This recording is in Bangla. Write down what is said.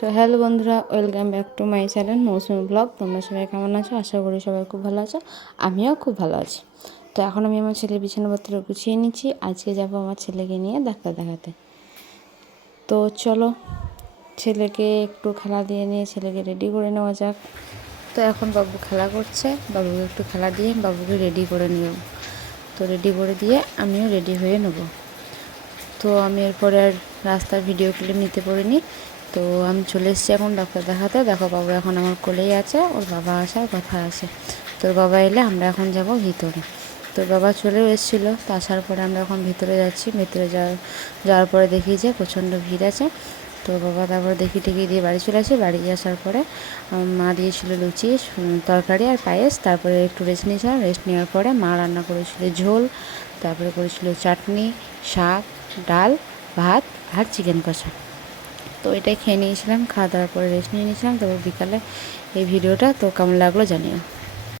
তো হ্যালো বন্ধুরা, welcome back to my channel Mousumi blog. তোমরা সবাই কেমন আছো? আশা করি সবাই খুব ভালো আছো, আমিও খুব ভালো আছি। তো এখন আমি আমার ছেলের বিছানাপত্র গুছিয়ে নিচ্ছি। আজকে যাব আমার ছেলেকে নিয়ে ডাক্তার দেখাতে। তো চলো ছেলেকে একটু খেলা দিয়ে নিয়ে ছেলেকে রেডি করে নেওয়া যাক। তো এখন বাবু খেলা করছে, বাবুকে একটু খেলা দিয়ে বাবুকে রেডি করে নেব। তো রেডি করে দিয়ে আমিও রেডি হয়ে নেব। তো আমি এরপরে আর রাস্তার ভিডিও ক্লিপ নিতে পারিনি। তো আমি চলে এসেছি এখন ডাক্তার দেখাতে। দেখো বাবু এখন আমার কোলেই আছে, ওর বাবা আসার কথা আছে। তোর বাবা এলে আমরা এখন যাব ভিতরে। তোর বাবা চলেও এসেছিলো, তো আসার পরে আমরা এখন ভিতরে যাচ্ছি। ভিতরে যাওয়ার পরে দেখি যে প্রচণ্ড ভিড় আছে। তো বাবা তারপরে দেখি টেকি দিয়ে বাড়ি চলে আসি। বাড়ি আসার পরে মা দিয়েছিল লুচি, তরকারি আর পায়েস। তারপরে একটু রেস্ট নিয়েছিলাম। রেস্ট নেওয়ার পরে মা রান্না করেছিল ঝোল, তারপরে করেছিল চাটনি, শাক, ডাল, ভাত আর চিকেন কষা। তো এটাই খেয়ে নিয়েছিলাম। খাওয়া দাওয়ার পরে রেস্ট নিয়ে নিয়েছিলাম। তারপর বিকালে এই ভিডিওটা তো কেমন লাগলো জানিও।